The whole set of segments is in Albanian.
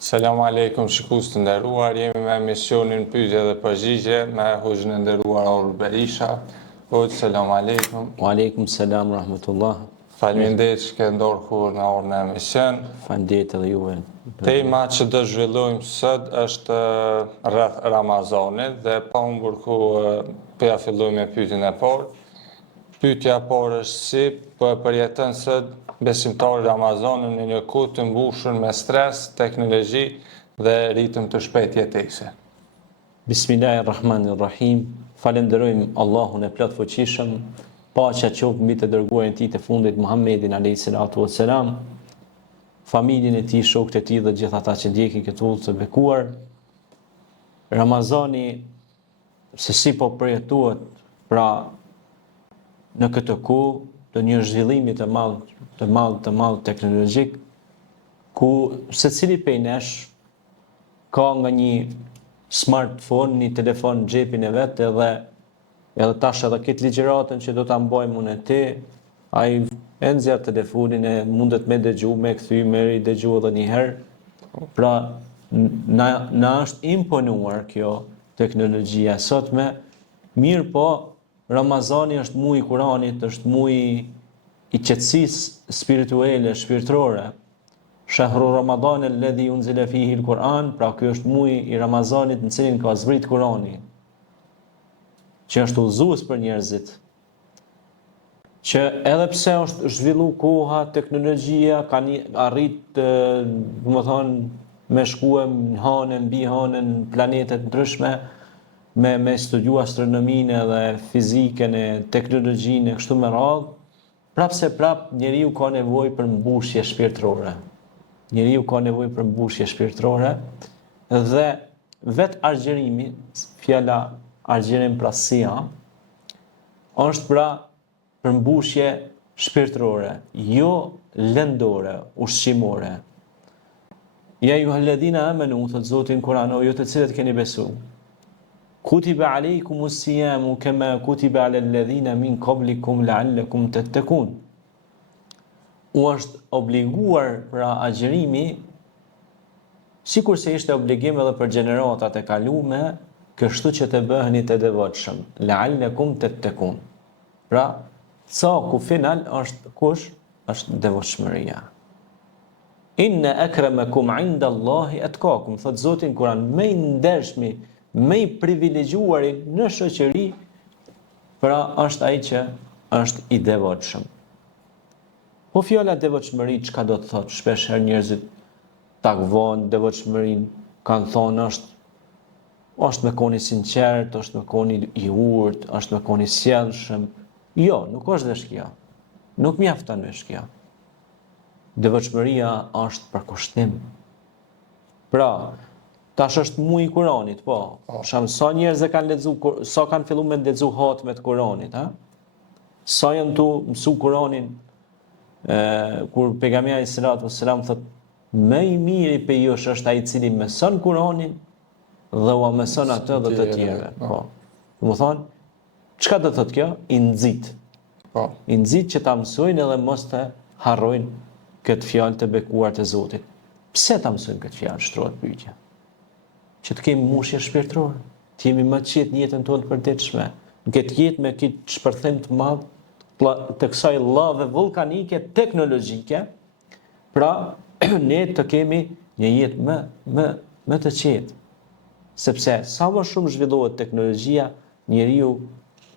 Selam aleikum shikues të nderuar, jemi me emisionin pyetje dhe përgjigje me hoxhën e nderuar Orul Berisha. Hoxh, selam aleikum. Wa alaikum salam rahmatullah. Faleminderit që ke ndorë kur në orën e emision. Faleminderit edhe juve. Tema që do zhvillojmë sot është rreth Ramazanit dhe pa humbur kohë po ja fillojmë me pyetjen e parë. Pyetja e parë është si po e përjeton sot besimtari Ramazanin në një kohë të mbushur me stres, teknologji dhe ritëm të shpejtë jetese. Bismillahirrahmanirrahim. Falenderojmë Allahun e plot fuqishëm, paqja qoftë mbi të dërguarin e tij të fundit Muhammedin alayhi salatu wassalam, familjen e tij, shokët e tij dhe gjithë ata që ndjekin këtë udhë të bekuar. Ramazani se si po përjetohet pra në këtë kohë të një zhvillimi të madh teknologjik, ku secili prej nesh ka nga një smartphone, një telefon në xhepin e vet, edhe tash edhe këtë ligjëratën që do ta mbajmë unë e ti, ai e nxjerr telefonin e mundet me dëgju, me kthy, me dëgju edhe një herë. Pra na është imponuar kjo teknologjia sotme, mirë po Ramazani është muaj i Kuranit, është muaj i qetësisë spirituale, shpirtërore. Shahru Ramadan alladhi unzila fihi al-Quran, pra ky është muaji i Ramazanit në cilin ka zbrit Kurani, që është udhëzues për njerëzit. Që edhe pse është zhvillu koha, teknologjia, kanë arrit, me shkuem në hanën, mbi hanën, planetet ndryshme, me studiu astronominë dhe fizikën e teknologjinë e kështu me radhë, prap njeriu ka nevojë për mbushje shpirtërore. Njeriu ka nevojë për mbushje shpirtërore dhe vetë argjerimi, fjala argjerim pra siyam, është pra për mbushje shpirtërore, jo lëndore, ushqimore. Ja ayyuhalladhina amanu, thot Zoti në Kur'an, o ju të cilët keni besuar. Kutiba alaykumus siyamu kama kutiba alal ladhina min qablikum la'allakum tattaqun. U është obliguar pra agjerimi, sikur se ishte obligim edhe për gjeneratat e kalume, kështu që të bëheni të devotshëm, la'allakum tattaqun. Pra, ku final është kush? Është devotshmëria. Inna akramakum 'inda Allahi atqakum, thot Zoti në Kur'an, më i ndershmi, më i privilegjuari në shoqëri, pra është ai që është i devotshëm. Po fjala devotshmëri çka do të thotë? Shpesh herë njerëzit takvon devotshmërinë, kanë thonë është me qenë i sinqert, është me qenë i urtë, është me qenë i sjellshëm. Jo, nuk është vesh kjo. Nuk mjafton vesh kjo. Devotshmëria është përkushtim. Pra, tash është muaji i Kuranit, po. Sa njerëz e kanë lexuar, sa kanë filluar me lexu hatmet e Kuranit, ha? Sa janë tu mësu Kuranin, kur pejgamberi sallallahu alaihi wasallam thotë, më i miri pe jush është ai i cili mëson Kuranin dhe ua mëson atë dhe të tjerëve. Po. Domethënë, çka do thotë kjo? I nxit. Po. I nxit që ta mësojnë edhe mos të harrojnë këtë fjalë të bekuar të Zotit. Pse ta mësojnë këtë fjalë? Shtrohet pyetja. Që të kemi mbushje shpirtërore, të jemi më të qetë në jetën tonë të përditshme, në këtë jetë me këtë shpërthim të madh të kësaj llave vulkanike teknologjike, pra ne të kemi një jetë më të qetë. Sepse sa më shumë zhvillohet teknologjia, njeriu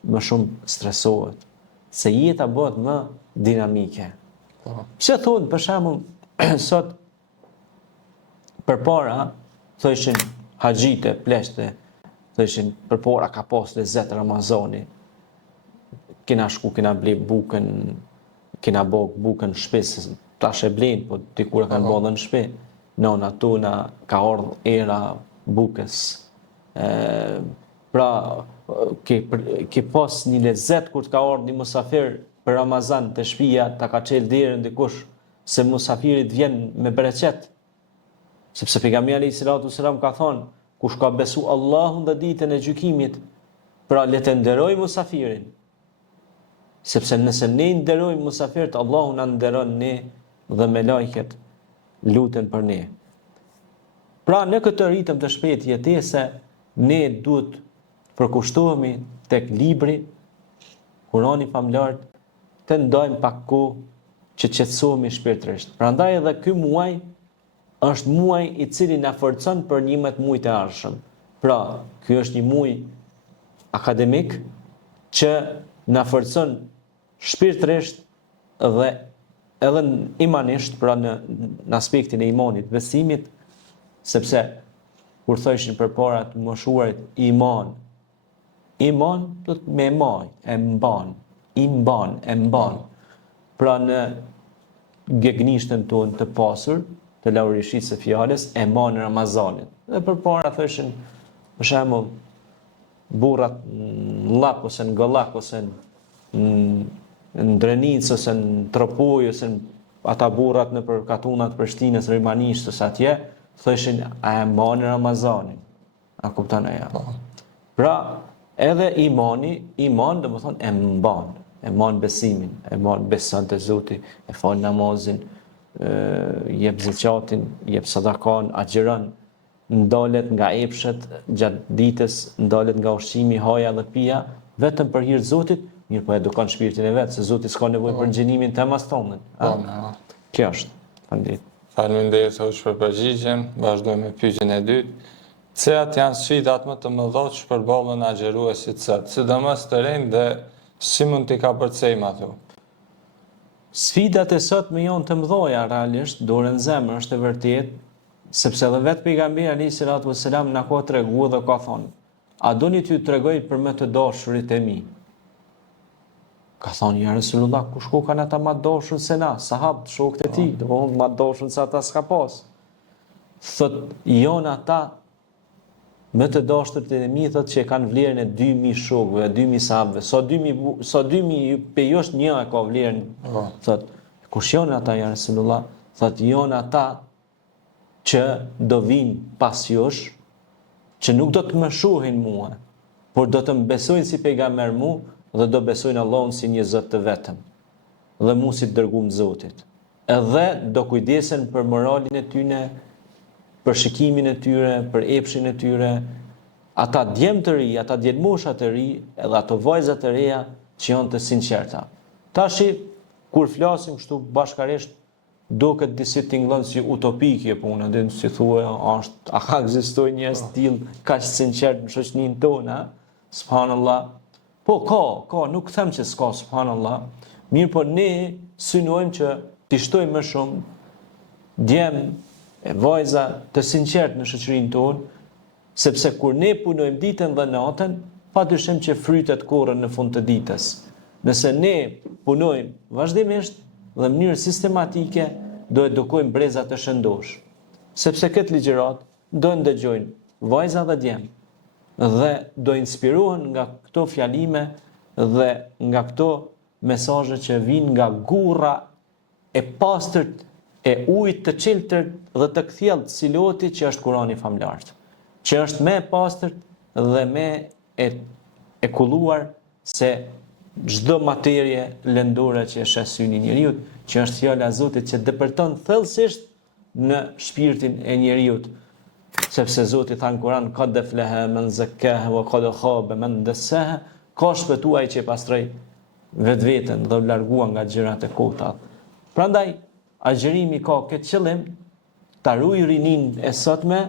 më shumë stresohet, se jeta bëhet më dinamike. Pse thonë për shembull sot përpara thoshin haxhite, pleqte, thoshin përpara ka pas lezet Ramazani. Kena shku, kena ble bukën, kena bë bukën në shtëpi, tash e blejnë, po dikur kanë bërë në shtëpi. Nona tona ka ardhur era bukës. Pra ke pas një lezet kur të ka ardhur një musafir për Ramazan të shtëpia, ta ka çel derën dikush se musafirit vjen me bereqet. Sepse pejgamberi alayhi salatu wasalam ka thonë, kush ka besu Allahun dhe ditën e gjykimit, pra le të nderoj musafirin. Sepse nëse ne nderojmë musafirët, Allahu na nderon ne dhe me lajket luten për ne. Pra në këtë ritëm të shpejtë jetese, ne duhet përkushtohemi tek libri, Kurani famlar, të ndajmë pak kohë që qetësohemi shpirtërisht. Prandaj edhe ky muaj është muaj i cili na forcon për 11 muajt e ardhshëm. Pra, ky është një muaj akademik që na forcon shpirtërisht dhe edhe imanisht, pra në aspektin e imanit, besimit, sepse kur thoshin përpara të moshuarit iman do të me maj, e mban, e mban. Pra në gegnishtën tonë të pasur, të laurishisë së fjalës, e mban Ramazanin. Dhe përpara thoshin, për shembull, burrat në llap ose në gollak ose në Drenicë ose në Tropoj ose ata burrat në për katunat Prishtinës, Rimanisht ose atje, thoshin a e mban Ramazanin. A kupton ajo? Pra, edhe iman do të thonë e mban besimin, e mban beson te Zoti, e fal namazin, jep zakatin, jep sadakan, agjeron, ndalet nga epshet gjatë ditës, ndalet nga ushqimi, haja dhe pija, vetëm për hir të Zotit, mirë po edukon shpirtin e vet, se Zoti s'ka nevojë për gjinimin të mastonën. Kjo është. Faleminderit. Faleminderit hoç për përgjigjen. Vazhdojmë me pyetjen e dytë. Cilat janë sfidat më të mëdha që përballen agjeruesit sot, sidomos të rinj dhe si mund t'i kapërcejmë ato? Sfidat e sotme janë të mëdha realisht, dorën zemër është e vërtetë, sepse edhe vetë pejgamberi alayhis salatu wassalam na ka treguar dhe ka thonë: "A doni t'ju tregoj për më të dashurit e mi?" Ka thonë: "Ja Resulullah, kush ku kanë ata më të dashur se na, sahabët, shokët e tij, do më të dashur se ata s'ka pas." Thot, janë ata më të dashurit e mi, thot që kanë vlerën e 2000 shokëve, 2000 sahabëve. Sa 2000 pe josh një e ka vlerën. Thot, kush janë ata ja Resulullah? Thot, janë ata që do vinë pas josh, që nuk do të më shohin mua, por do të më besojnë si pejgamber mu dhe do besojnë Allahun si një Zot të vetëm dhe mu si të dërguar Zotit. Edhe do kujdesen për moralin e tyre, për shikimin e tyre, për epshin e tyre, ata djemë të ri, ata djetmosha të ri, edhe ato vajza të reja që janë të sinqerta. Tashi, kur flasim kështu bashkarisht, duket disi tingëllon si utopike puna, dhe si thua, a ka ekzistoj një stil kaq sinqert në shoqërinë tonë, subhanallah. Po ka, nuk them që s'ka, subhanallah. Mirë po ne synojmë që t'i shtojmë më shumë djemë e vajza të sinqert në shoqërinë tonë, sepse kur ne punojmë ditën dhe natën, padyshim që frytet korren në fund të ditës. Nëse ne punojmë vazhdimisht dhe në mënyrë sistematike, do edukojmë breza të shëndosh. Sepse këtë ligjërat do ndëgjojnë vajza dhe djemë dhe do inspirohen nga këto fjalime dhe nga këto mesazhe që vijnë nga gurra e pastërt e ujit të çeltër dhe të kthjellët si loti që është Kurani famlar, që është më e pastërt dhe më e kulluar se çdo materie lëndore që është syni i njeriu, që është fjala e Zotit që depërton thellësisht në shpirtin e njeriu. Sepse Zoti tha në Kur'an: "Qad aflaha man zakkaha wa qad khaba man dassaha", ka shpëtuar ai që pastroi vetveten dhe u largua nga gjërat e kota. Prandaj agjerimi ka këtë qëllim, ta ruaj rinin e sotme,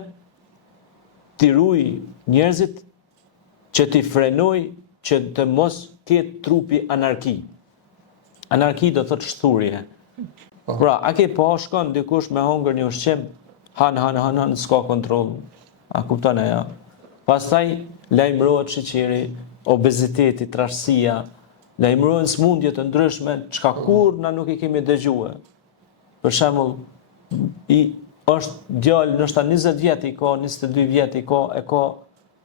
t'i ruaj njerëzit, që t'i frenoj që të mos ketë trupi anarki. Anarki do thotë shturje. Pra, a ke pa shkon dikush me hongër një ushqim, han, s'ka kontroll. A kupton ajo? Pastaj lajmërohet sheqeri, obeziteti, trashësia, lajmërohen smundje të ndryshme, çka kur na nuk i kemi dëgjuar. Për shembull, është djalë ndoshta 20 vjet i ka, 22 vjet i ka, e ka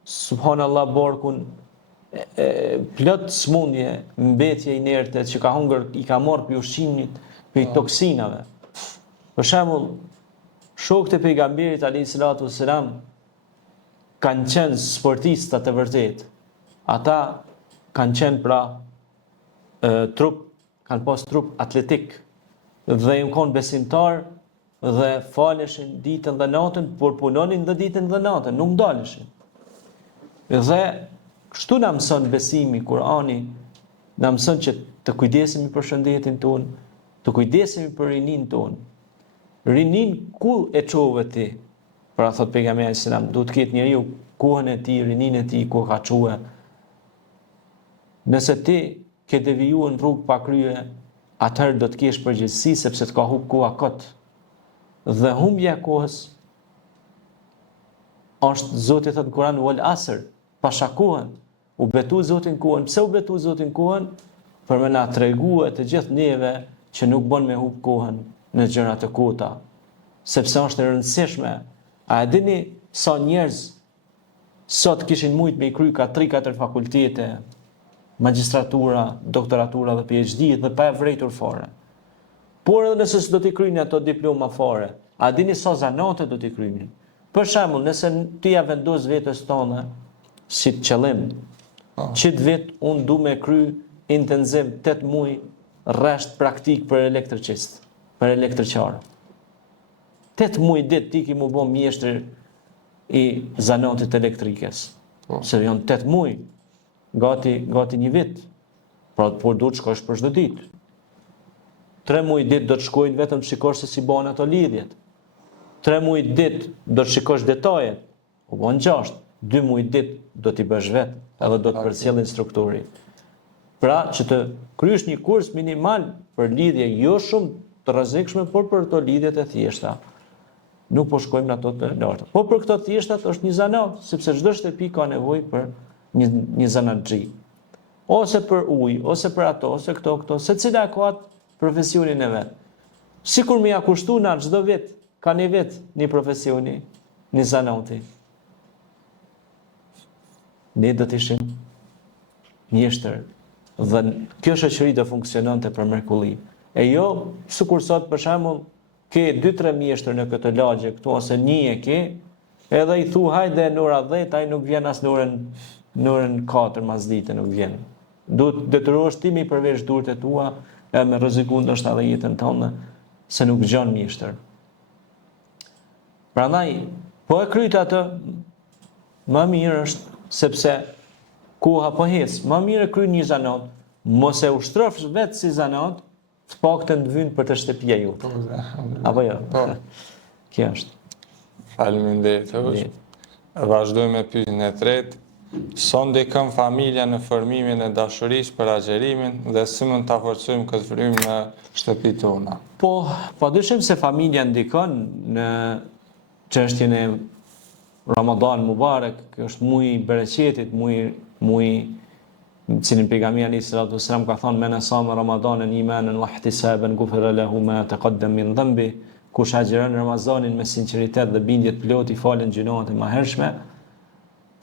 subhanallahu borkun plot smundje, mbetje inerte që ka hungër, i ka marrë për ushqimit, për toksinave. Për shembull, shokët e pejgamberit alayhis salatu wassalam kanë qenë sportista të vërtet. Ata kanë qenë pra trup, kanë pas trup atletik dhe janë konë besimtar dhe faleshin ditën dhe natën, por punonin dhe ditën dhe natën, nuk ndaleshin. Dhe kështu na mëson besimi, Kurani na mëson që të kujdesemi për shëndetin tonë, të kujdesemi për rinin tonë. Rinin ku e çove ti? Pra thot pejgamberi selam, duhet të ketë njeriu kohën e tij, rinin e tij ku ka çuar. Nëse ti ke devijuar në rrugë pa krye, atëherë do të kesh përgjegjësi sepse të ka humb koha kot. Dhe humbja e kohës është, Zoti thot në Kur'an wal asr, pasha kohën, u betu Zotin kohën. Pse u betu Zotin kohën? Për me na treguar të gjithë neve që nuk bën me humb kohën në gjëra të kota, sepse është e rëndësishme. A e dini sa njerëz sot kishin mujt me i kry ka 3-4 fakultete, magistratura, doktoratura dhe PhD dhe pa e vrejtur fare. Por edhe nëse s'do t'i kryni ato diploma fare, a dini sa zanate do t'i kryni? Për shembull, nëse ti ja vendos vetes tonë si qëllim, qit vit unë du me kry intenziv 8 muaj rresht praktik për elektricist, për elektriqar. 8 muaj dit ti ki mu bo mjeshtër i zanatit elektrikes. Se janë 8 muaj, gati një vit. Pra por du të shkosh për çdo ditë. 3 muaj dit do të shkojnë vetëm të shikosh se si bën ato lidhjet. 3 muaj dit do të shikosh detajet. U bën 6. 2 muaj dit do t'i bësh vet, edhe do të përcjell instruktori. Pra që të kryesh një kurs minimal për lidhje jo shumë të rrezikshme, por për ato lidhjet e thjeshta. Nuk po shkojmë në ato të larta. Po për këto thjeshtat është një zanat, sepse çdo shtëpi ka nevojë për një zanatxhi. Ose për ujë, ose për ato, ose këto, secila ka profesionin e vet. Sikur më ja kushtu na çdo vit, ka një vit një profesioni, një zanati. Ne do të ishim mjeshtër dhe kjo shoqëri do funksiononte për mrekulli. E jo, sikur sot për shembull ke 2-3 mjeshtër në këtë lagje këtu, ose një e ke, edhe i thu hajde në ora 10, ai nuk vjen as në orën 4 masdite nuk vjen. Duhet detyrohesh ti me i përvesh durët e tua, e me rrezikun ndoshta edhe jetën tënde, se nuk gjon mjeshtër. Prandaj, po e kryt atë, më mirë është, sepse koha po hes, më mirë e kry një zanat, mos e ushtrosh vetë si zanat, të paktën të vynë për të shtëpia jote. Apo jo? Kjo është. Faleminderit. Vazhdojmë me pyetjen e tretë. Sa ndikon familja në formimin e dashurisë për agjerimin dhe si mund ta forcojmë këtë frymë në shtëpitë tona? Po, padyshim se familja ndikon në çështjen e Ramadan Mubarak, që është muaj i bereqetit, muaj cilin pejgamberi sallallahu alaihi wasallam ka thënë men asama Ramadanan imanan wa ihtisaban ghufira lahu ma taqaddama min dhanbi, kush agjeron Ramazanin me sinqeritet dhe bindje të plotë i falen gjinohet e mëhershme.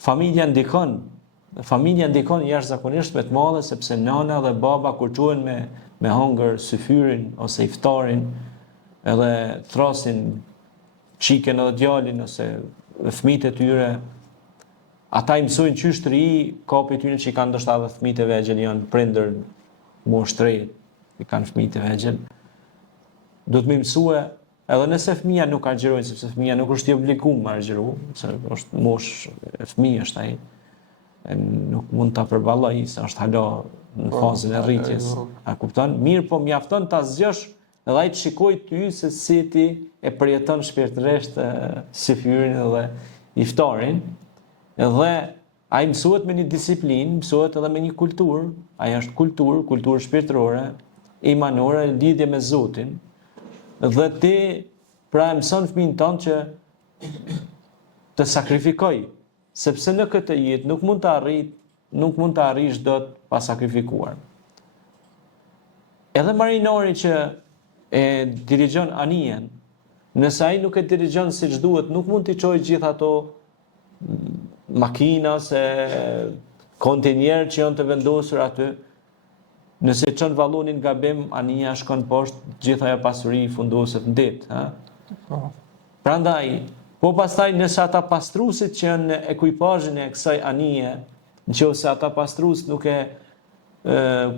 Familja ndikon jashtëzakonisht me të madhe, sepse nana dhe baba kur quhen me hongër syfyrin ose iftarin, edhe thrasin çiken edhe djalin ose fëmijët e tyre. Ata i mësojnë qysh të ri, kapi tyre që i kanë ndoshta edhe fëmijët e vegjël, janë prindër moshtrejt, i kanë fëmijët e vegjël. Do të më mësue, edhe nëse fëmia nuk agjerojnë, sepse fëmia nuk është i obliguar të agjerojë, se është mosh e fëmijës ai. Nuk mund ta përballoj se është hala në fazën e rritjes. A kupton? Mirë, po mjafton ta zgjosh edhe ai të shikojë ty se si ti e përjeton shpirtërisht syfyrin dhe iftarin. Edhe ai mësohet me një disiplinë, mësohet edhe me një kulturë, ajo është kulturë shpirtërore, imanore, lidhje me Zotin. Dhe ti pra e mëson fëmijën tënd që të sakrifikoj, sepse në këtë jetë nuk mund të arrish dot pa sakrifikuar. Edhe marinori që e dirigjon anijen, nëse ai nuk e dirigjon siç duhet, nuk mund t'i çojë gjithë ato makina se kontinjerë që janë të vendosur aty. Nëse çon vallonin gabim, anija shkon poshtë, gjithë ajo pasuri fundoset në det, Prandaj, po pastaj nëse ata pastruesit që janë në ekuipazhin e kësaj anije, nëse ata pastrues nuk e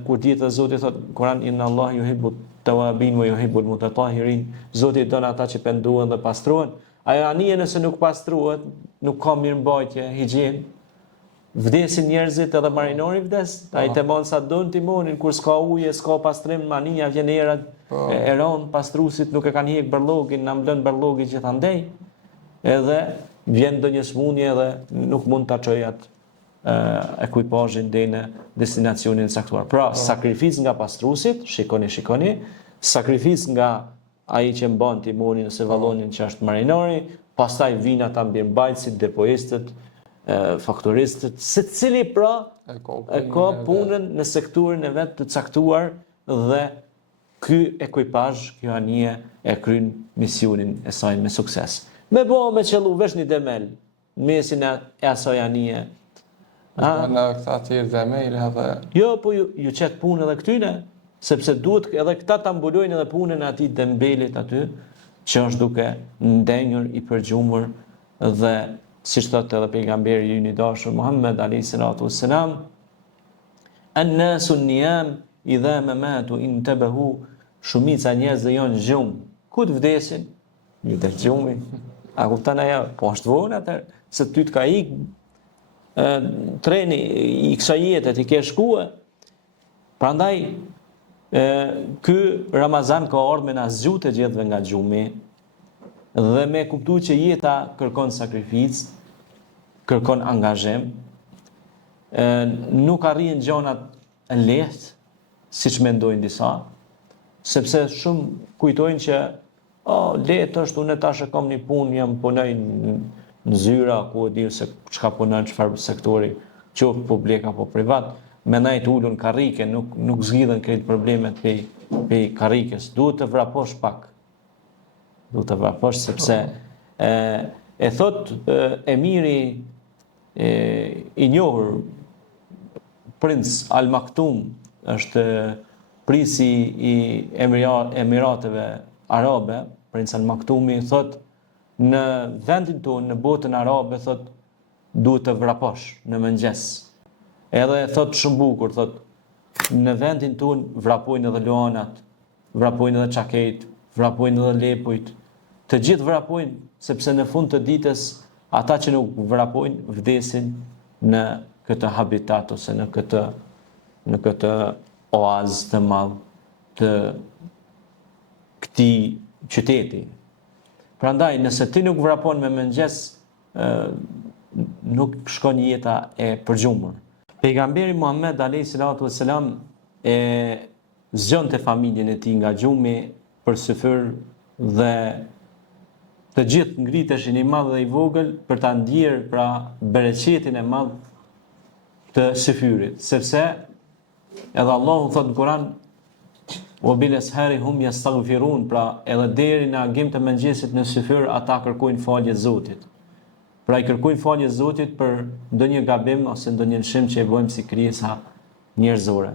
kur ditë Zoti thot Kur'an inna Allah yuhibbu tawabin wa yuhibbu al-mutatahirin, Zoti don ata që pendohen dhe pastrohen. Ajo anije nëse nuk pastrohet, nuk ka mirëmbajtje, higjen. Vdesin njerëzit edhe marinori vdes, ai temon sa don timonin kur s'ka ujë, s'ka pastrim, mania vjen erat, e ron pastruesit nuk e kanë hjek berllogin, na mblën berllogi gjithandej. Edhe vjen ndonjë smundje dhe nuk mund ta çoj atë ekuipazhin deri në destinacionin e caktuar. Pra, sakrificë nga pastruesit, shikoni, sakrificë nga ai që mban timonin ose vallonin që është marinori, pastaj vijnë ata mbirmbajtësit, depoistët, faktoristët, secili pra e ka punën në sektorin e vet të caktuar dhe ky ekuipazh, kjo anije e kryen misionin e saj me sukses. Me qellu vesh një demel në mesin e asaj anije. Në këta tjerë demel edhe... Jo, po ju qetë punë edhe këtyne, sepse duhet edhe këta ta mbulojnë edhe punën e atij dembelit aty, që është duke ndenjur i përgjumur dhe siç thotë edhe pejgamberi ynë i dashur Muhammed alayhi salatu wassalam, an-nasu niyam idha ma matu intabahu, shumica njerëzve janë gjum. Ku të vdesin? Një të gjumi. A kupton ajo? Po është vonë atë se ty të ka ik treni i kësaj jete ti ke shkuar. Prandaj ky Ramazan ka ardhur me na zgjut të gjithëve nga gjumi dhe me kuptuar që jeta kërkon sakrificë, kërkon angazhim, nuk arrin gjonat e lehtë, siç mendojnë disa, sepse shumë kujtojnë që lehtë është, unë tash e kam një punë, jam punoj në zyra, ku e di se çka punon, çfarë sektori, qoftë publik apo privat, me najt ulun karrike, nuk zgjidhen këto problemet pe karrikes. Duhet të vraposh pak. Duhet të vraposh sepse e thot emiri i njohur Princ Al Maktoum, është prisi i Emirateve Arabe, Princ Al Maktoumi thot në vendin tonë, në botën arabe, thot duhet të vraposh në mëngjes. Edhe thot shumë bukur, thot në vendin tonë vrapojnë edhe luanat, vrapojnë edhe çakejt, vrapojnë edhe lepujt. Të gjithë vrapojnë, sepse në fund të ditës ata që nuk vrapojnë vdesin në këtë habitat ose në këtë oazë të madh të këtij qyteti. Prandaj nëse ti nuk vrapon me mëngjes, nuk shkon jeta e përgjumur. Pejgamberi Muhammed alayhi salatu wassalam e zgjonte familjen e tij nga gjumi për syfyr dhe të gjithë ngriteshin i madh dhe i vogël për ta ndier pra bereqetin e madh të syfyrit, sepse edhe Allahu thot në Kur'an wa bil ashari hum yastaghfirun, pra edhe deri në agim të mëngjesit në syfyr ata kërkojnë falje Zotit. Pra i kërkojnë falje Zotit për ndonjë gabim ose ndonjë lëshim që e bëjmë si krijesa njerëzore.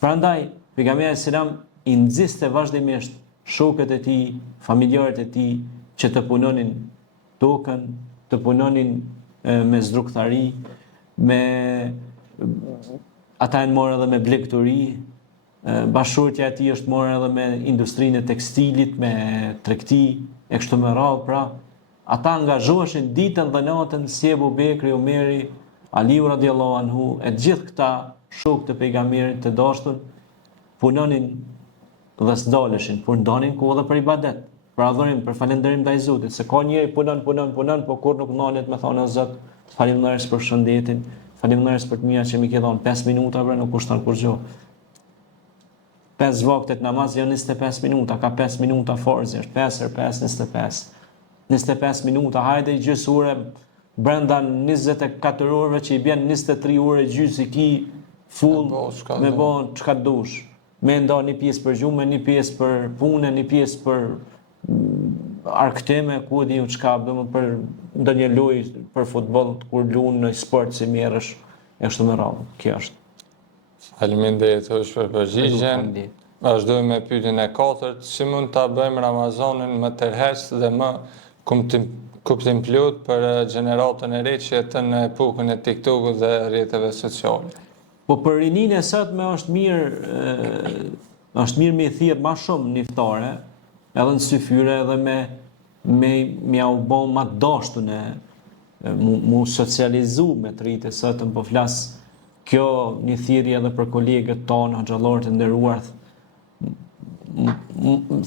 Prandaj pejgamberi selam i nxiste vazhdimisht shokët e tij, familjarët e tij që të punonin tokën, të punonin me zdrukthari, ata e morën edhe me blegturi, bashkëshortja e tij është morën edhe me industrinë e tekstilit, me tregti e kështu me radhë, pra ata angazhoheshin ditën dhe natën si Ebu Bekri, Omeri, Aliu radiallahu anhu, e gjithë këta shokë të pejgamberit të dashur punonin dhe s'daleshin, por ndanin kohë edhe për ibadet, për adhurim, për falënderim ndaj Zotit, se ka njëri punon, po kur nuk ndalet me thonë o Zot, faleminderes për shëndetin, faleminderes për të mira që mi ke dhënë 5 minuta, pra nuk kushton kurrë. 5 vaktet namaz janë 25 minuta, ka 5 minuta forzi, është 5 × 5, 25. 25 minuta, hajde i gjysë ure, brenda 24 orëve që i bjen 23 ore gjysë i ki full, me bon çka dush. Me nda një pjesë për gjume, një pjesë për punë, një pjesë për arkteme, ku di u çka, për ndonjë lojë për futboll, kur luan në sport si merresh, e kështu me radhë. Kjo është. Faleminderit për përgjigjen. Vazhdojmë me pyetjen e katërt, si mund ta bëjmë Ramazanin më tërheqës dhe më kuptim plot për gjeneratën e re që jeton në epokën e TikTokut dhe rrjeteve sociale? Po për rinin e sotme është mirë me i thirr më shumë në iftare, edhe në syfyre edhe me u bë më të dashtun mu socializu me të rritë e sotëm, po flas kjo një thirrje edhe për kolegët tonë, hoxhallorët e nderuar,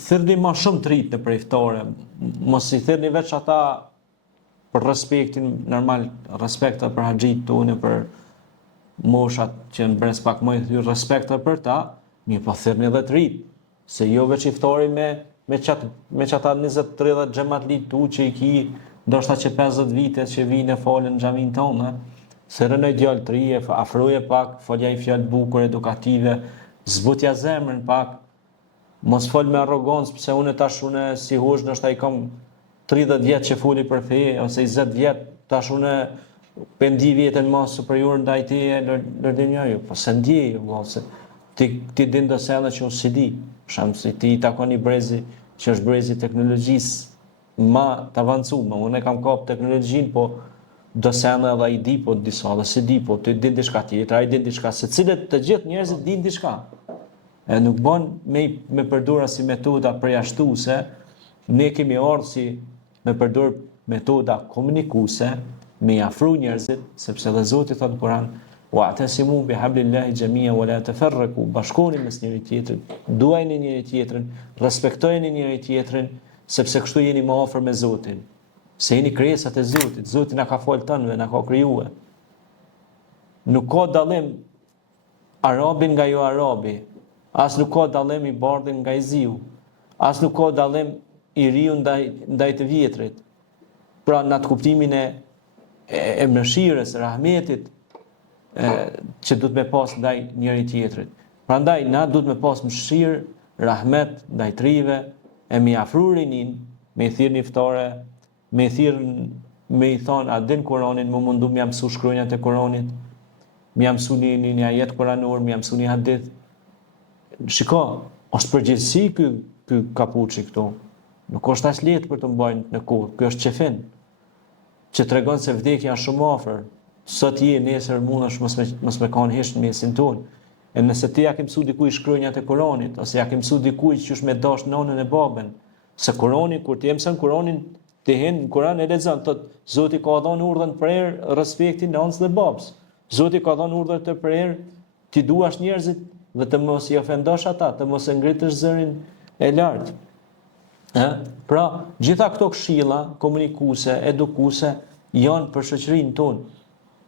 thirrni më shumë të rritë për iftare, mos i thirrni veç ata për respektin normal, respekt për haxhit tonë, për moshat që në brez pak më i thyrë respekt për ta, mirë po thirrni edhe të rritë, se jo veç iftari me qata 20-30 xhamatlit tu që i ki, ndoshta që 50 vite që vinë e folën në xhamin tonë, se rënoj djalë të rije, afroje pak, folja i fjalë bukur, edukative, zbutja zemrën pak, mos fol me arrogancë, pse unë tash unë si hoxh ndoshta i kam 30 vjet që foli për fe, ose 20 vjet, tash unë 50 vjetën më superior ndaj teje lërdinjaju, po se ndjej, se ti din do se edhe që unë si di, sham se ti i takon një brezi që është brezi teknologjisë ma të avancume, unë e kam kap teknologjin, po do se edhe i di, po disa dhe si di, po ti din diçka tjetër, ai din diçka, se cilët të gjithë njerëzit din diçka. E nuk bën me përdora si metoda përjashtuese, ne kemi ardhur si me përdor metoda komunikuese, me i afru njerëzit, sepse dhe Zoti thot në Kur'an, wa'tasimu bihablillahi jami'an wa la tafarraqu, bashkoni mes njëri tjetrit, duajini njëri tjetrin, respektojeni njëri tjetrin, sepse kështu jeni më afër me Zotin. Se jeni krijesat e Zotit, Zoti na ka folë tënve, na ka krijuar. Nuk ka dallim arabin nga jo arabi, as nuk ka dallim i bardhin nga i ziu, as nuk ka dallim i riu ndaj të vjetrit. Pra në atë kuptimin e mëshirës, rahmetit, që duhet me pas ndaj njëri tjetrit. Prandaj na duhet me pas mëshirë, rahmet ndaj trive, e me afru rinin, me i thirr një iftare, me i thonë, a din Kur'anin, më mundu me mësu shkronjat e Kur'anit, me mësu një ajet kuranor, me mësu një hadith. Shiko, është përgjithësi ky kapuçi këtu. Nuk është as lehtë për të mbajnë në kohë, ky është qefin, që tregon se vdekja është shumë afër. Sot je, nesër mundesh mos me kanë hiç në mesin tonë. E nëse ti ja ke mësu dikujt shkronjat e Kuranit, ose ja ke mësu dikujt që është me dash nonën e babën, se Kurani, kur ti mëson Kuranin, ti hin në Kuran e lexon, thot Zoti ka dhënë urdhën për respektin nënës dhe babës. Zoti ka dhënë urdhër të për ti duash njerëzit dhe të mos i ofendosh ata, të mos e ngritësh zërin e lartë. Pra, gjitha këto këshilla komunikuese, edukuese janë për shoqërinë tonë.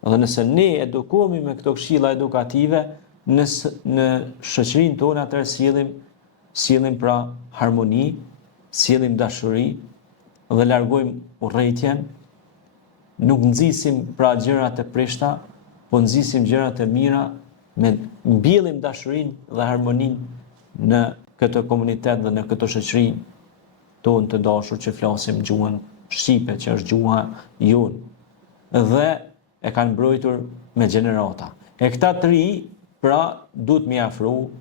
Dhe nëse ne edukohemi me këto këshilla edukative, në shoqërinë tonë atëherë sillim pra harmoni, sillim dashuri dhe largojmë urrëtitjen, nuk nxisim pra gjërat e prishta, po nxisim gjërat e mira, mbjellim dashurinë dhe harmoninë në këtë komunitet dhe në këtë shoqëri tonë të dashur që flasim gjuhën shqipe, që është gjuha jonë. Dhe e kanë mbrojtur me gjenerata. E këta të ri, pra, duhet me afru,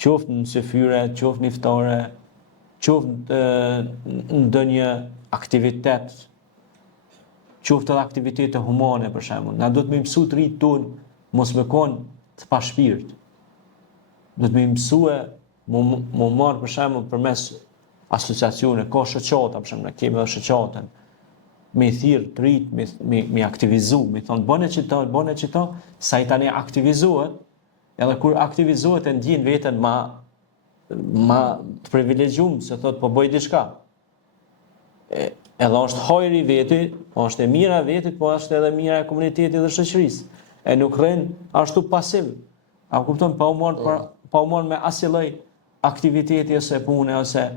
qoftë në syfyre, qoftë në iftare, qoftë në ndonjë aktivitet, qoftë edhe aktivitete humane, për shembull. Na duhet me mësu të ri tonë, mos me konë të pa shpirt. Duhet me mësue, mu marë për shembull përmes asociacione, ka shoqata, për shembull, ne kemi edhe shoqatën, me thirr të rit, me aktivizu, me thonë bëne qëta, sa i tani aktivizohet, edhe kur aktivizohet e ndjen veten ma të privilegjum, se thot po bëj diçka. Edhe është hajri i veti, është e mira e vetit, po është edhe mira e komunitetit dhe shoqërisë. E nuk rrin ashtu pasiv. A kupton, pa u marr me asnjë lloj aktiviteti ose pune ose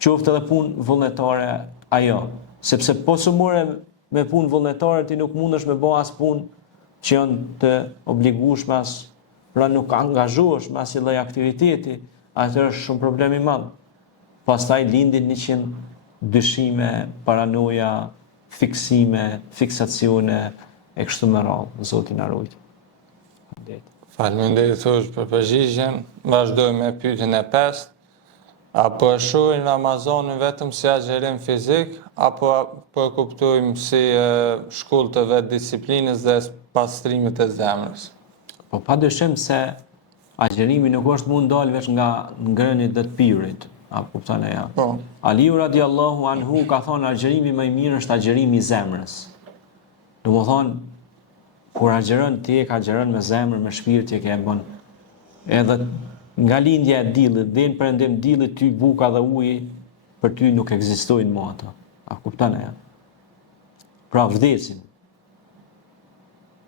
qoftë edhe punë vullnetare ajo. Sepse po së more me punë vullnetare, ti nuk mundesh me bë as punë që janë të obligueshme, pra nuk angazhohesh me asnjë lloj aktiviteti, atë është shumë problem i madh. Pastaj lindin 100 dyshime, paranoja, fiksime, fiksacione e kështu me radhë. Zoti na ruaj. Faleminderit thosh për përgjigjen. Vazhdojmë me pyetjen e 5. Apo e shohim Ramazanin vetëm si agjerim fizik, apo po e kuptojmë si shkollë të vetë disiplinës dhe pastrimit të zemrës? Po padyshim se agjerimi nuk është mund dalë veç nga ngrënit dhe të pirit. A kupton e ja? Po. Aliu radiallahu anhu ka thonë agjerimi më i mirë është agjerimi i zemrës. Do më thonë, kur agjeron ti e ka agjeron me zemrë, me shpirt ti e ke e bën. Edhe nga lindja e dillit, dhe në perëndim dillit ty buka dhe uji për ty nuk ekzistojnë më ato. A kupton e ja? Pra vdesin.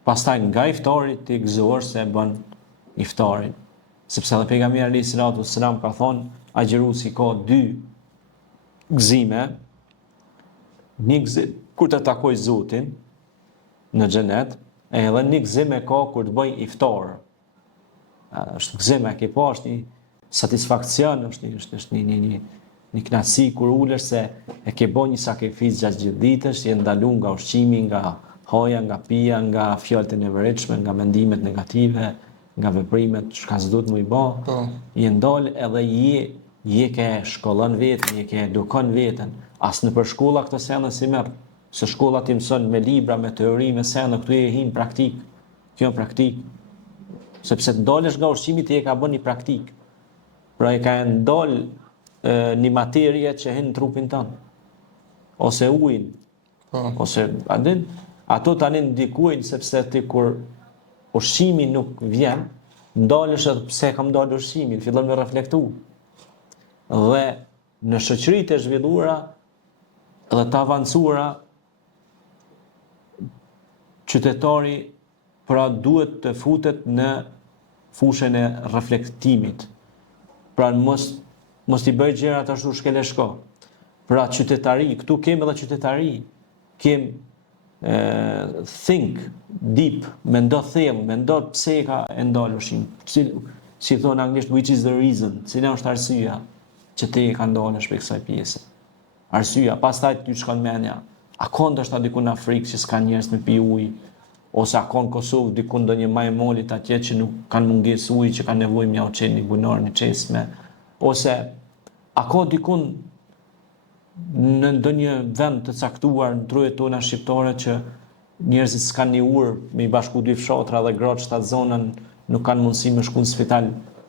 Pastaj nga iftari ti gëzohesh se e bën iftarin. Sepse edhe pejgamberi alayhis salam ka thonë agjeruesi ka dy gëzime, një gëzim kur të takoj Zotin në xhenet, edhe një gëzim e ka kur të bëj iftar. Është gëzim e ke pa, është një satisfakcion, është një kënaqësi kur ulesh se e ke bën një sakrificë gjatë gjithë ditës, je ndaluar nga ushqimi, nga hoja, nga pija, nga fjalët e nevoritshme, nga mendimet negative, nga veprimet çka s'duhet më i bë. Je ndal edhe je ke shkollon veten, je ke edukon veten. As në për shkolla këtë sene si merr. Se shkolla ti mëson me libra, me teori, me sene, këtu je hin praktik. Kjo është praktik. Sepse të ndalesh nga ushqimi ti e ka bën një praktik. Pra e ka ndal një materie që hin në trupin tënd. Ose ujin. Ose ato tani ndikojnë sepse ti kur ushqimi nuk vjen, ndalesh edhe pse kam dalë ushqimi, fillon me reflektu. Dhe në shoqëritë e zhvilluara dhe të avancuara, qytetari pra duhet të futet në fushën e reflektimit. Pra mos t'i bëj gjërat ashtu shkeleshko. Pra qytetari, këtu kemi edhe qytetari, kemi think deep, mendo thellë, mendo pse ka e ndalë ushqim. Si thonë anglisht, which is the reason, cila është arsyeja që ti e ka ndalë shpejt kësaj pjese. Arsyeja, pastaj ty shkon mendja, a ka ndoshta diku në Afrikë që s'ka njerëz me pi ujë, ose a ka në Kosovë diku ndonjë maj molit atje që nuk kanë mungesë ujë, që kanë nevojë mja uçel një bunor, një çesme, ose a ka diku në ndonjë vend të caktuar në trujet tona shqiptare që njerëzit s'kan një urë me i bashku dy fshatra dhe gratë shtatë zonën nuk kanë mundësi me shku në spital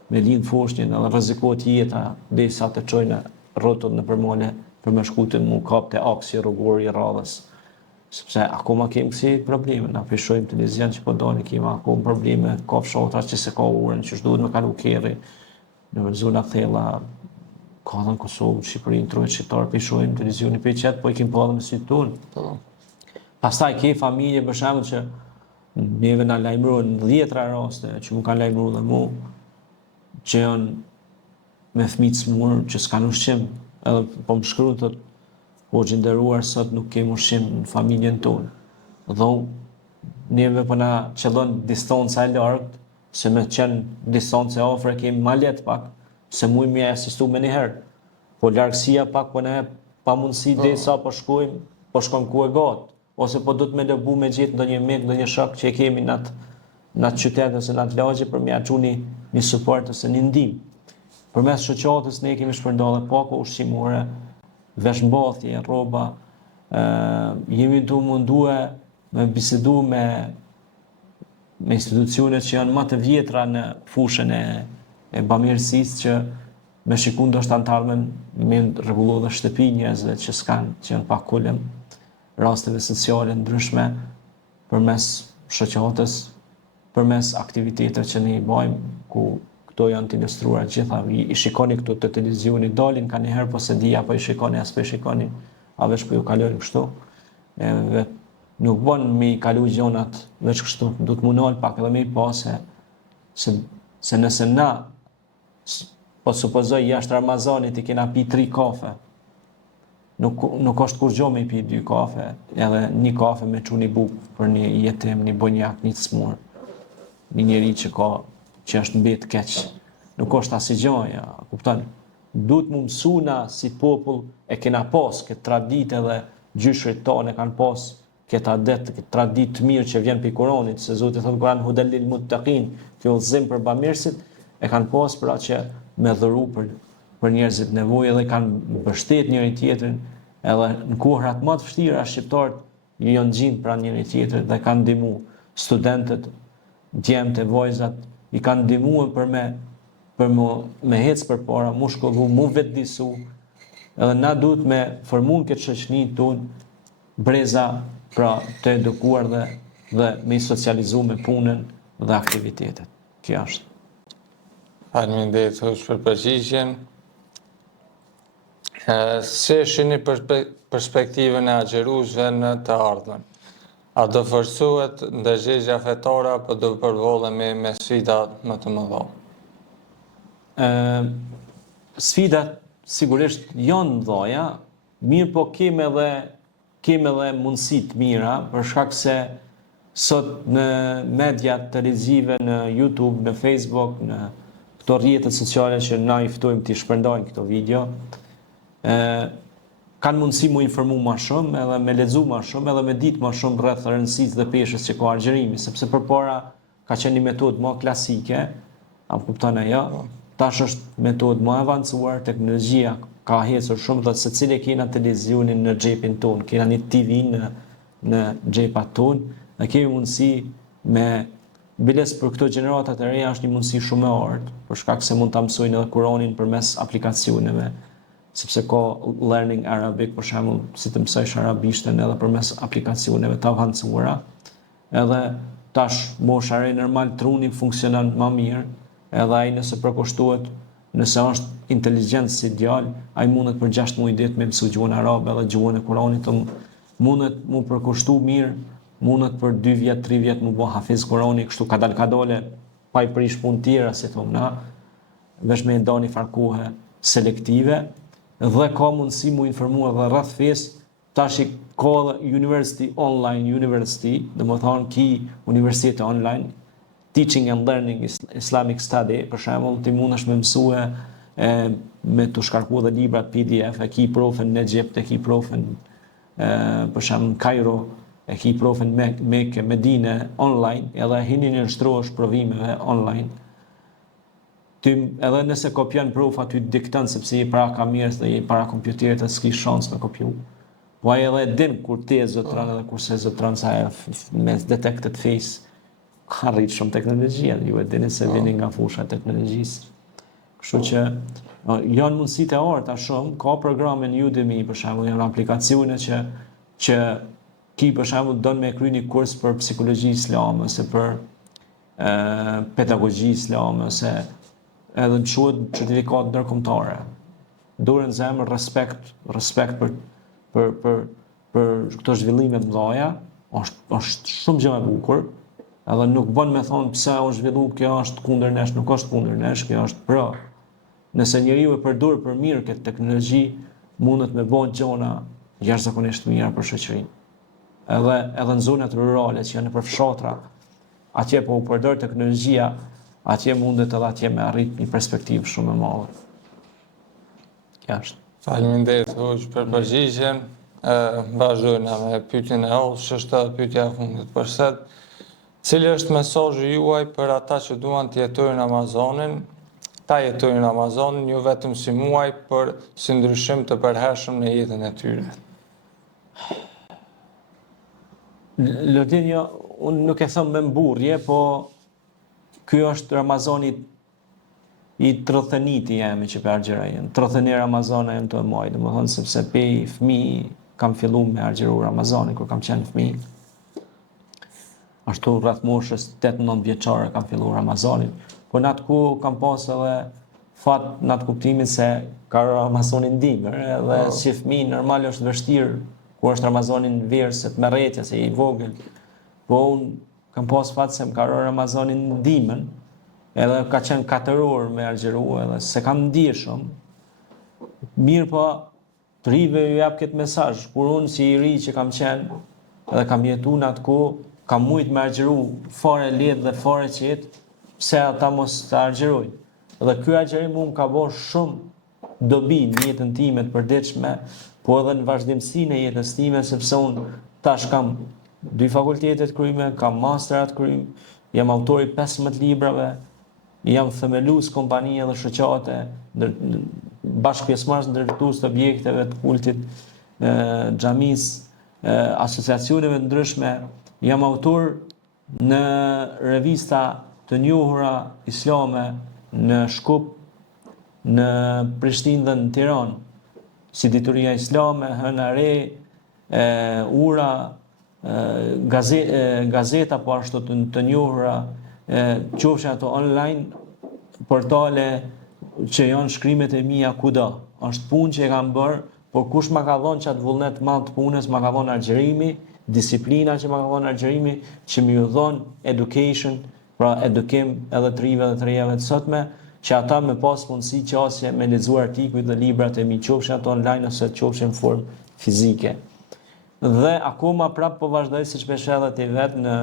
me lidh foshnjën edhe rrezikohet jeta derisa të çojnë rrotot në përmole për me shku të mu kap të aksi rrugor i radhës. Sepse akoma kemi kësi probleme, na pishojmë televizion që po doni, kemi akoma probleme, ka fshatra që se ka urën, që shduhet me kalu kerri në zona thella. Ka dhe në Kosovë, Shqipërinë, trujet shqiptarë, pishojmë televizioni për qëtë, po i kim po edhe me sytë tonë. Pastaj ke familje, për shembull që neve na lajmëruan 10 raste që mu kanë lajmëruar dhe mu, që janë me fëmijë smur që s'kan ushqim, edhe po më shkruan thotë, hoxhë nderuar, sot nuk kemi ushqim në familjen tonë. Dhe neve po na qëllon distanca e largët, se me qenë distancë e afër kemi ma lehtë pak, se mujmë me asistu me njëherë. Po largësia pak po ne pa mundësi dhe sa po shkojmë, po shkon ku e gatë. Ose po do të me lëbu me gjithë ndonjë mik, ndonjë shok që e kemi në atë qytet ose në atë lagje për me aqu një suport ose një ndihmë. Përmes shoqatës ne kemi shpërndarë pako ushqimore, veshmbathje, rroba, jemi tu mundue me bisedu me institucionet që janë më të vjetra në fushën e bamirësisë që me shikun do shtë antarmen me rregullu dhe shtëpi njerëzve që s'kan, që janë pak kulem, rasteve sociale ndryshme, përmes shoqatës, përmes aktivitetet që ne i bëjmë, ku këto janë të ilustruar gjitha. I shikoni këtu të televizioni, dalin ka njëherë, po se di apo i shikoni, as po i shikoni, a veç po ju kalojnë kështu. Nuk bën me i kalu gjonat veç kështu, du të munal pak edhe me i pa se nëse na, po supozoj jashtë Ramazanit i kena pi 3 kafe, nuk është kur gjo me i pi 2 kafe, edhe një kafe me çu një bukë për një jetim, një bonjak, një të smur, një njeri që është mbet keq, nuk është asnjë gjë, kupton? Duhet mu mësuna si popull e kena pas këtë traditë edhe gjyshrit tonë kanë pas këtë adet, këtë traditë të mirë që vjen pi Kuranit, se Zoti thotë Kur'an hudal lil muttaqin, që udhëzim për bamirësit, e kanë pas pra që me dhuru për njerëzit nevojë dhe kanë mbështet njëri tjetrin, edhe në kohrat më të vështira shqiptarët janë gjindë pra njëri tjetrit dhe kanë ndihmu studentët djemtë e vojzat, i kanë ndihmuar për me hec përpara, mu shkollu, mu vetëdijsu. Edhe na duhet me formu këtë shoqëni tonë breza pra të edukuar dhe me i socializu me punën dhe aktivitetet. Kjo është. Faleminderit hoq për përgjigjen. Si e shihni perspektivën e agjeruesve në të ardhmen? A do forcohet ndërgjegjja fetare apo do përvollemi me sfida më të mëdha? Sfidat sigurisht janë mëdha, mirë po kemi edhe mundësi të mira, për shkak se sot në mediat televizive, në YouTube, në Facebook, në këto rrjetet sociale që na i ftojmë të shpërndajnë këto video, kanë mundësi mu informu ma shumë, edhe me lexu ma shumë, edhe me ditë ma shumë rreth rëndësisë dhe peshës që ka agjerimi, sepse përpara ka qenë një metodë më klasike, a kupton ajo? Tash është metodë më avancuar, teknologjia ka hecur shumë dhe secili kena televizionin në xhepin ton, kena një TV në xhepat ton, dhe kemi mundësi me biles për këto gjeneratat e reja është një mundësi shumë e artë, për shkak se mund ta mësojnë edhe Kur'anin përmes aplikacioneve, sepse ka learning Arabic, për shembull, si të mësojsh arabishtën edhe përmes aplikacioneve të avancuara. Edhe tash mosha e normal truni funksionon më mirë, edhe ai nëse përkushtohet, nëse është inteligjencë si djalë, ai mundet për 6 muaj ditë me mësu gjuhën arabe edhe gjuhën e Kuranit, mundet mu përkushtu mirë, mundet për 2 vjet, 3 vjet mu bë hafiz Kurani, kështu kadale pa i prish punë tjera, si thon na, veç me ndani farkohe selektive, dhe ka mundësi mu informu edhe rreth fesë. Tash ka university online university, domethënë ki universitet online, teaching and learning Islamic study, për shembull, ti mundesh me mësue me të shkarku dhe libra PDF, e ki profën në Egjipt, e ki profën për shembull në Kairo, e ki profën Mekë, Medine online, edhe hini në nështrohesh provimeve online. Ty edhe nëse kopjon prof aty dikton sepse i para kamerës dhe i para kompjuterit, s'ki shans me kopju. Po ai edhe din kur ti e zotron edhe kurse zotron sa me detected face ka rritë shumë teknologjia, ju e dini se vini nga fusha e teknologjisë. Kështu që janë mundësitë e arta shumë, ka programe në Udemy, për shembull, janë aplikacione që ki për shembull don me kry një kurs për psikologji islame, ose për pedagogji islame, ose edhe në quhet certifikat ndërkombëtare. Dorën zemër, respekt për këto zhvillime të mëdha, është shumë gjë e bukur. Edhe nuk bën me thonë pse u zhvillu, kjo është kundër nesh, nuk është kundër nesh, kjo është pro. Nëse njeriu e përdor për mirë këtë teknologji, mundet me bën gjona jashtëzakonisht mira për shoqërinë. Edhe në zonat rurale që janë nëpër fshatra, atje po u përdor teknologjia, atje mundet edhe atje me arrit një perspektivë shumë e madhe. Kjo është. Faleminderit hoq për përgjigjen. Vazhdojna me pyetjen e hoqës, është pyetja e fundit për sot. Cili është mesazhi juaj për ata që duan të jetojnë Ramazanin? Ta jetojnë Ramazanin jo vetëm si muaj, por si ndryshim të përhershëm në jetën e tyre. Lodinja, unë nuk e them me mburrje, po ky është Ramazani i 31-ti jemi që për argjerajën. 31 Ramazana jem të muaj, domethënë sepse pe fëmijë kam filluar me argjeru Ramazanin kur kam qenë fëmijë. Ashtu rreth moshës 8-9 vjeçare kam filluar Ramazanin. Po në atë ku kam pas edhe fat në atë kuptimin se ka Ramazanin dimër, edhe si fëmijë normal është vështirë kur është Ramazanin verë se të merretja se i vogël. Po unë kam pas fat se më ka Ramazanin dimën, edhe ka qenë 4 orë me argjeru, edhe se kam ndije shumë. Mirë po të rive ju jap këtë mesazh, kur unë si i ri që kam qenë edhe kam jetu në atë ku, kam mujt me argjeru fare lehtë dhe fare qetë, pse ata mos të argjerojnë. Dhe ky argjerim unë ka bërë shumë dobi në jetën time të përditshme, po edhe në vazhdimsinë e jetës time, sepse unë tash kam 2 fakultetet kryme, kam masterat kryme, jam autori 15 librave, jam themelues kompanie dhe shoqate, bashkëpjesëmarrës ndërtues të objekteve të kultit, xhamis, asociacioneve ndryshme. Jam autor në revista të njohura islame në Shkup, në Prishtinë dhe në Tiranë, si Dituria Islame, Hëna Re, Ura, gazeta po ashtu të njohura, qofshin ato online, portale që janë shkrimet e mia kudo. Është punë që e kam bërë, por kush ma ka dhënë çat vullnet madh të punës, ma ka dhënë argjerimi, disiplina që ma ka dhënë argjerimi, që më ju dhon education, pra edukim edhe të rive dhe të rejave të sotme, që ata me pas mundësi qasje me lexuar artikuj dhe librat e mi, qofshin ato online ose qofshin në formë fizike. Dhe akoma prap po vazhdoj si shpeshellet e vetë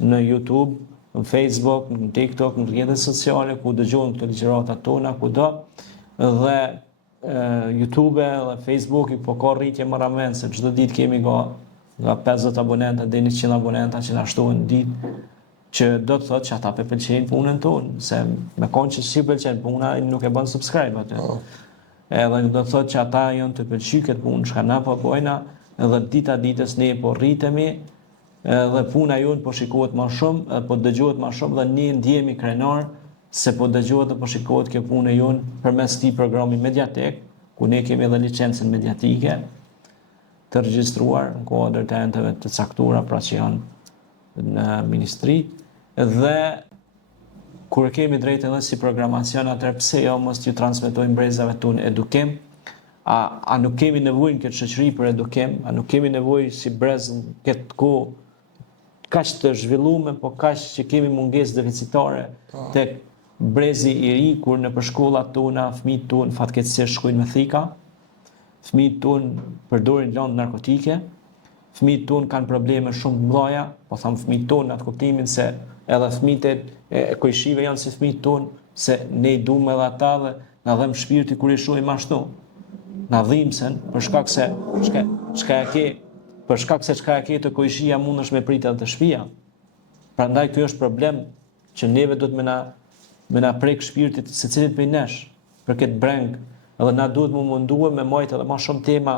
në YouTube, në Facebook, në TikTok, në rrjetet sociale, ku dëgjojmë këto ligjërata tona, kudo, dhe YouTube dhe Facebook po ka rritje më ramen, se çdo ditë kemi nga 50 abonenta deri në 100 abonenta që na shtohen ditë, që do të thotë që ata pe pëlqejnë punën tonë, se me konë që si pëlqen puna, nuk e bën subscribe aty. Edhe do të thotë që ata janë të pëlqy këtë punë, çka na po bojna, edhe dita ditës ne po rritemi, dhe puna jonë po shikohet më shumë, po dëgjohet më shumë dhe ne ndihemi krenar se po dëgjohet dhe po shikohet kjo punë jonë përmes këtij programi Mediatek, ku ne kemi edhe licencën mediatike të regjistruar në kuadër të enteve të caktuara, pra që janë në ministri, dhe kur kemi drejtë edhe si programacion, atëherë pse jo mos t'ju transmetojmë brezave tonë edukim? A nuk kemi nevojë në këtë shoqëri për edukim? A nuk kemi nevojë si brez në këtë kohë kaq të zhvilluar, po kaq që kemi mungesë deficitare tek brezi i ri, kur në shkollat tona fëmijët tonë fatkeqësisht shkojnë me thika, fëmijët tonë përdorin lëndë narkotike, fëmijët tonë kanë probleme shumë të mëdha, po them fëmijët tonë në atë kuptimin se edhe fëmijët e kojshive janë si fëmijët tonë, se ne i duam edhe ata dhe na dhem shpirti kur i shohim ashtu. Na dhimbsen për shkak se çka e ke të kojshia mundesh me pritë edhe të shtëpia. Prandaj ky është problem që neve do të me na prek shpirtit secilit prej nesh për këtë breng, edhe na duhet më munduar me majtë edhe më shumë tema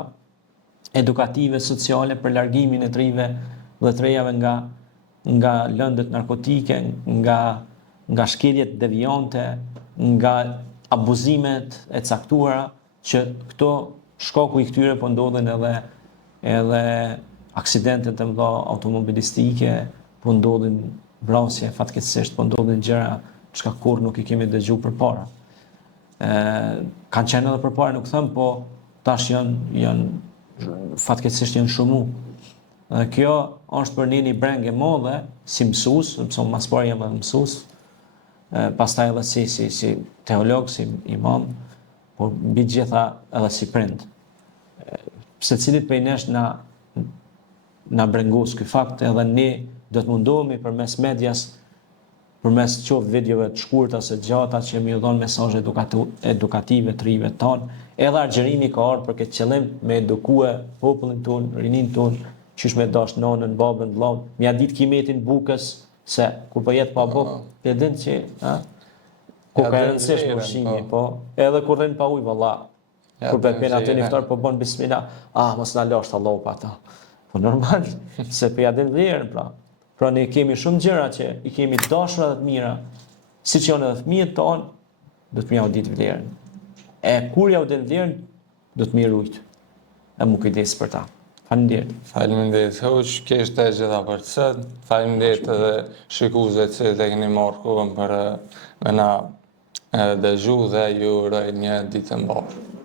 edukative, sociale për largimin e të rive dhe të rejave nga lëndët narkotike, nga shkeljet devijante, nga abuzimet e caktuara, që këto shkaku i këtyre po ndodhen edhe aksidente të mëdha automobilistike, po ndodhin vrasje, fatkeqësisht po ndodhin gjëra çka kur nuk i kemi dëgjuar përpara. Kanë qenë edhe përpara, nuk them, po tash janë fatkeqësisht janë shumë. Dhe kjo është për ne një breng e madhe si mësues, sepse unë mas pari jam edhe mësues, pastaj edhe si teolog, si imam, por mbi gjitha edhe si prind. Secilit prej nesh na brengos ky fakt, edhe ne do të mundohemi përmes medias, përmes qoftë videove të shkurta ose të gjata që më dhon mesazhe edukative të rive tonë, edhe argjerimi ka ardhur për këtë qëllim, me edukue popullin ton, rinin ton, qysh me dash nonën, babën, vllahun, mja ditë kimetin bukës, se kur po jetë pa bukë, e din që, ku ka rëndësishme ushqimi, po, edhe kur rrin pa ujë, valla, kur bëhen atë iftar po bën bismillah, mos na lash Allahu pa ata. Po normal, se po ja din vlerën, pra. Pra ne kemi shumë gjëra që i kemi dashur edhe të mira, siç janë edhe fëmijët tonë, do të më jau ditë vlerën. E kur jau din vlerën, do të më rujt. E mu kujdes për ta. Faleminderit. Faleminderit hoq, kishte gjitha për të sot. Faleminderit edhe shikuesve që e keni marrë kohën për me na dëgju dhe ju uroj një ditë të mbarë.